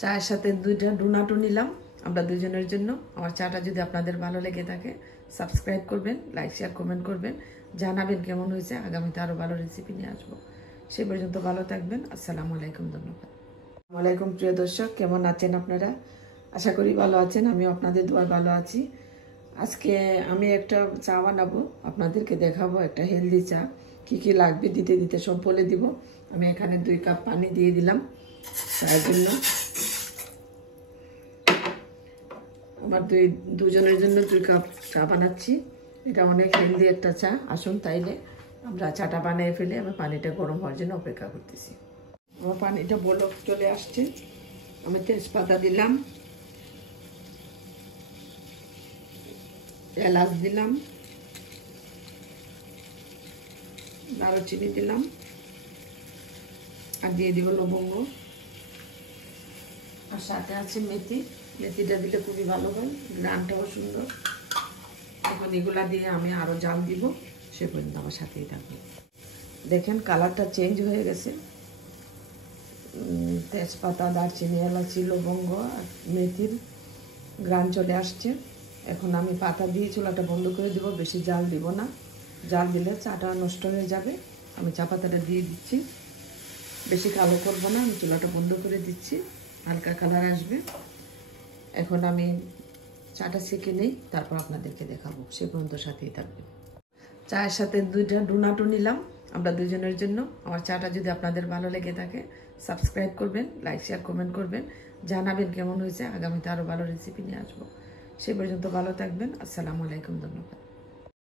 চায়ের সাথে দুইটা ডোনাটও নিলাম আমরা দুজনের জন্য। আমার চাটা যদি আপনাদের ভালো লেগে থাকে সাবস্ক্রাইব করবেন, লাইক শেয়ার কমেন্ট করবেন, জানাবেন কেমন হয়েছে। আগামীতে আরও ভালো রেসিপি নিয়ে আসবো। সে পর্যন্ত ভালো থাকবেন। আসসালামু আলাইকুম। ধন্যবাদ। আসসালামু আলাইকুম প্রিয় দর্শক, কেমন আছেন আপনারা? আশা করি ভালো আছেন। আমি আপনাদের দোয়ায় ভালো আছি। আজকে আমি একটা চা বানাবো, আপনাদেরকে দেখাবো একটা হেলদি চা। কি কি লাগবে দিতে দিতে সব বলে দিব। আমি এখানে 2 কাপ পানি দিয়ে দিলাম চায়ের জন্য। আমার দুজনের জন্য 2 কাপ চা বানাচ্ছি। এটা অনেক হেলদি একটা চা। আসুন তাইলে আমরা চাটা বানিয়ে ফেলে। আমি পানিটা গরম হওয়ার জন্য অপেক্ষা করতেছি। আমার পানিটা বলক চলে আসছে। আমি তেজপাতা দিলাম, এলাচ দিলাম, দারুচিনি দিলাম, আর দিয়ে দিব লবঙ্গ, আর সাথে আছে মেথি। মেথিটা দিলে খুবই ভালো হয়, গ্রানটাও সুন্দর। এখন এগুলা দিয়ে আমি আরও জাল দিব। সে পর্যন্ত আমার সাথেই থাকবে। দেখেন কালারটা চেঞ্জ হয়ে গেছে। তেজপাতা, দারচিনি, এলাচি, লবঙ্গ আর মেথির গ্রান চলে আসছে। এখন আমি পাতা দিয়ে চুলাটা বন্ধ করে দেবো। বেশি জাল দিব না, জাল দিলে চাটা নষ্ট হয়ে যাবে। আমি চা পাতাটা দিয়ে দিচ্ছি। বেশি কালো করবো না, আমি চুলাটা বন্ধ করে দিচ্ছি। হালকা কালার আসবে। এখন আমি চাটা সেঁকে নেই, তারপর আপনাদেরকে দেখাবো। সে পর্যন্ত সাথেই থাকবে। চায়ের সাথে দুইটা ডোনাটও নিলাম আমরা দুজনের জন্য। আমার চাটা যদি আপনাদের ভালো লেগে থাকে সাবস্ক্রাইব করবেন, লাইক শেয়ার কমেন্ট করবেন, জানাবেন কেমন হয়েছে। আগামীতে আরও ভালো রেসিপি নিয়ে আসবো। সে পর্যন্ত ভালো থাকবেন। আসসালামু আলাইকুম। ধন্যবাদ।